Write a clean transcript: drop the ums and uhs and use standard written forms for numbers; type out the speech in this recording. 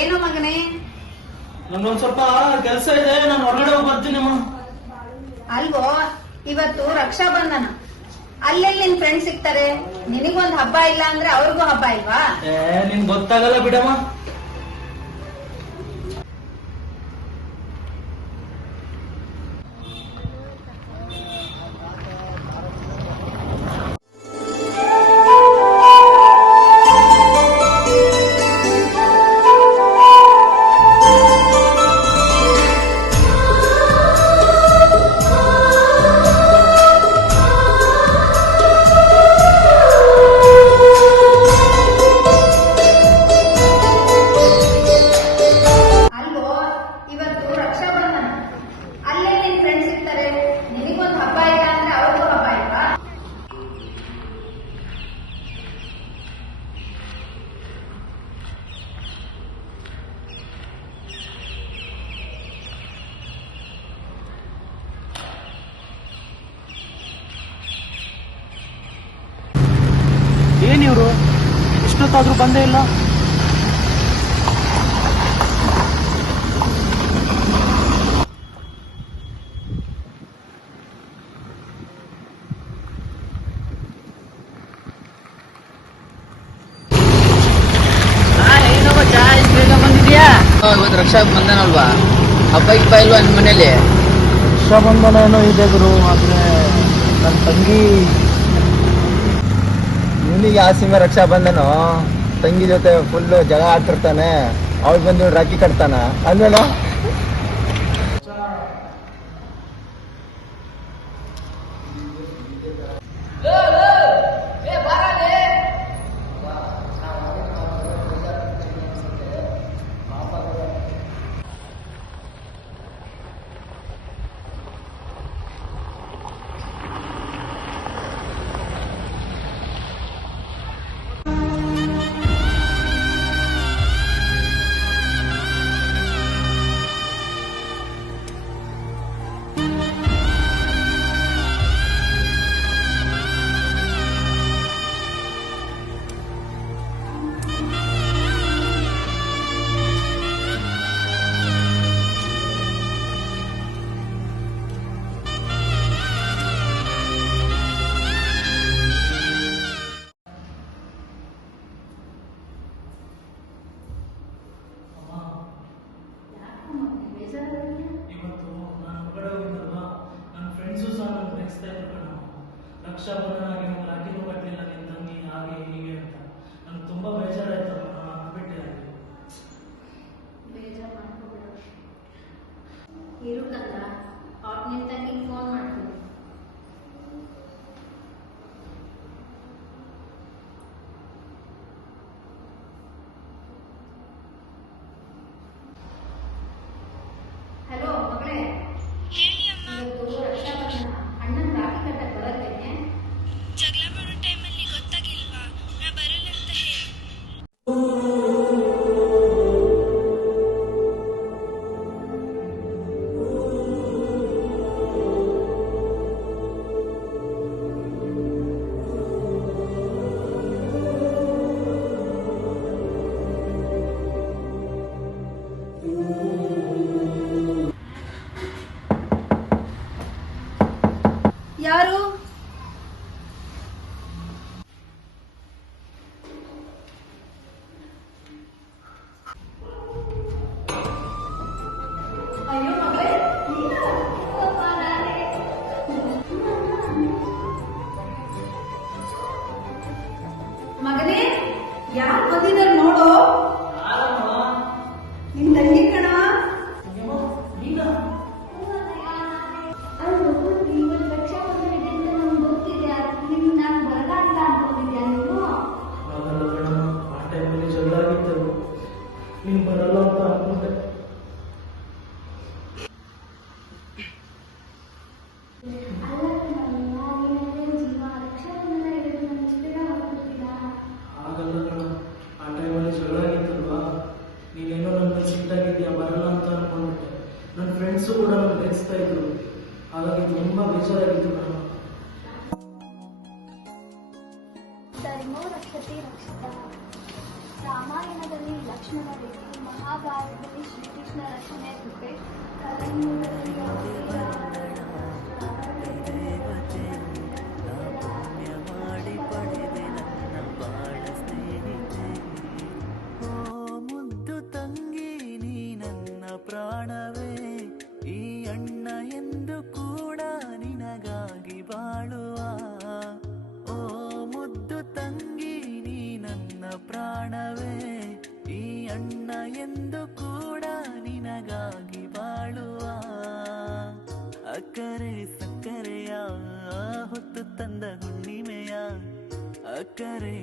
ಏನು ಮಗನೇ? ನಂಗೊಂದ್ ಸ್ವಲ್ಪ ಕೆಲಸ ಇದೆ, ನಾನು ಹೊರಗಡೆ ಹೋಗಿ ಬರ್ತೀನಮ್ಮ. ಅಲ್ವೋ, ಇವತ್ತು ರಕ್ಷಾ ಬಂಧನ. ಅಲ್ಲೆಲ್ಲಿ ನಿನ್ ಫ್ರೆಂಡ್ ಸಿಗ್ತಾರೆ? ನಿನಗೊಂದ್ ಹಬ್ಬ ಇಲ್ಲ ಅಂದ್ರೆ ಅವ್ರಿಗೂ ಹಬ್ಬ ಇಲ್ವಾ? ನಿನ್ ಗೊತ್ತಾಗಲ್ಲ ಬಿಡಮ್ಮ. ಏನಿವ್ರು ಇಷ್ಟೊತ್ತಾದ್ರೂ ಬಂದೇ ಇಲ್ಲ? ಬಂದಿದ್ಯಾ? ಇವತ್ತು ರಕ್ಷಾ ಬಂಧನ ಅಲ್ವಾ, ಹಬ್ಬ ಗಿಬ್ಬ ಇಲ್ವಾ ನಿಮ್ಮ ಮನೇಲಿ? ರಕ್ಷಾ ಬಂಧನ ಏನೋ ಇದೆ ಗುರು, ಆದ್ರೆ ನನ್ನ ತಂಗಿ ಇವನಿಗೆ ಆ ಸಿಂಹ ರಕ್ಷಾ ಬಂಧನ ತಂಗಿ ಜೊತೆ ಫುಲ್ ಜಗ ಆಡ್ತಿರ್ತಾನೆ, ಅವ್ಳು ಬಂದು ರಾಖಿ ಕಟ್ತಾನ ಅಲ್ವೇನೋ. ರಕ್ಷಾ ಬಂಧನ ಆಗಿ ರಾಖಿನೂ ಕಟ್ಟಲಿಲ್ಲ ನಿನ್ ತಂಗಿ, ಹಾಗೆ ಹೀಗೆ ಅಂತ ನನ್ಗೆ ತುಂಬಾ ಬೇಜಾರಾಯ್ತಮ್ಮ. ಬಿಟ್ಟೆ ಬೇಜಾರ್ ಮಾಡ್ಕೋಬೇಡ, ಇರುತ್ತಲ್ಲ ನಿನ್ ತಂಗಿಗೆ ಫೋನ್ ಮಾಡ್ತೀನಿ. ಹಲೋ ಮಗಳೇ, ಇವತ್ತು ರಕ್ಷಾ ಬಂಧನ, ಅಣ್ಣನ್ ರಾಖಿ ಕಟ್ಟಕ್ ಬರತ್ತೇನೆ. ಜಗಳ ಮಾಡೋ ಟೈಮಲ್ಲಿ ಗೊತ್ತಾಗಿಲ್ವಾ ನಾ ಬರಲ್ಲ ಅಂತ ಹೇಳಿ? ಯಾರು? ಅಯ್ಯೋ ಮಗಳೇ, ಮಗನೇ, ಯಾರು ಬಂದಿದ್ದಾರೆ ನೋಡು. ನಿನ್ ತಂಗಿ ಕಣವ. ನೀನ್ ಬರಲ್ಲ ಅಂತ ಅನ್ಕೊಂಡೆ. ಆಗಲ್ಲ ಕಣ, ಆ ಟೈಮಲ್ಲಿ ಜಗಳ ಆಗಿತ್ತಲ್ವಾ, ನೀನೇನೋ ನನ್ನ ಸಿಟ್ಟಾಗಿದ್ಯಾ, ಬರಲ್ಲ ಅಂತ ಅನ್ಕೊಂಡ್ಬಿಟ್ಟೆ. ನನ್ನ ಫ್ರೆಂಡ್ಸು ಕೂಡ ನನ್ನ ಬೆಳೆಸ್ತಾ ಇದ್ರು, ಹಾಗಾಗಿ ತುಂಬಾ ಬೇಜಾರಾಗಿತ್ತು ಕಣ. ಧರ್ಮೋ ರಕ್ಷತೆ ರಕ್ಷಿತ. ರಾಮಾಯಣದಲ್ಲಿ ಲಕ್ಷ್ಮಣರಿಗೆ, ಮಹಾಭಾರತದಲ್ಲಿ ಶ್ರೀಕೃಷ್ಣ ರಕ್ಷಣೆ ಕೃಪೆ, ಪುಣ್ಯ ಮಾಡಿ ಪಡೆದೆ ನನ್ನ ಬಾಳ ಸ್ನೇಹಿತೆ. ಓ ಮುದ್ದು ತಂಗಿ ನೀ ನನ್ನ ಪ್ರಾಣವೇ, ಈ ಅಣ್ಣ ಎಂದು ಕೂಡ ನಿನಗಾಗಿ ಬಾಳುವ. ಓ ಮುದ್ದು ತಂಗಿ ನೀ ನನ್ನ ಪ್ರಾಣವೇ, ಈ ಅಣ್ಣ ಎಂದು ಕೂಡ ನಿನಗಾಗಿ ಬಾಳುವ. ಅಕ್ಕರೆ ಸಕ್ಕರೆಯ ಹೊತ್ತು ತಂದ ಹುಣ್ಣಿಮೆಯ, ಅಕ್ಕರೆ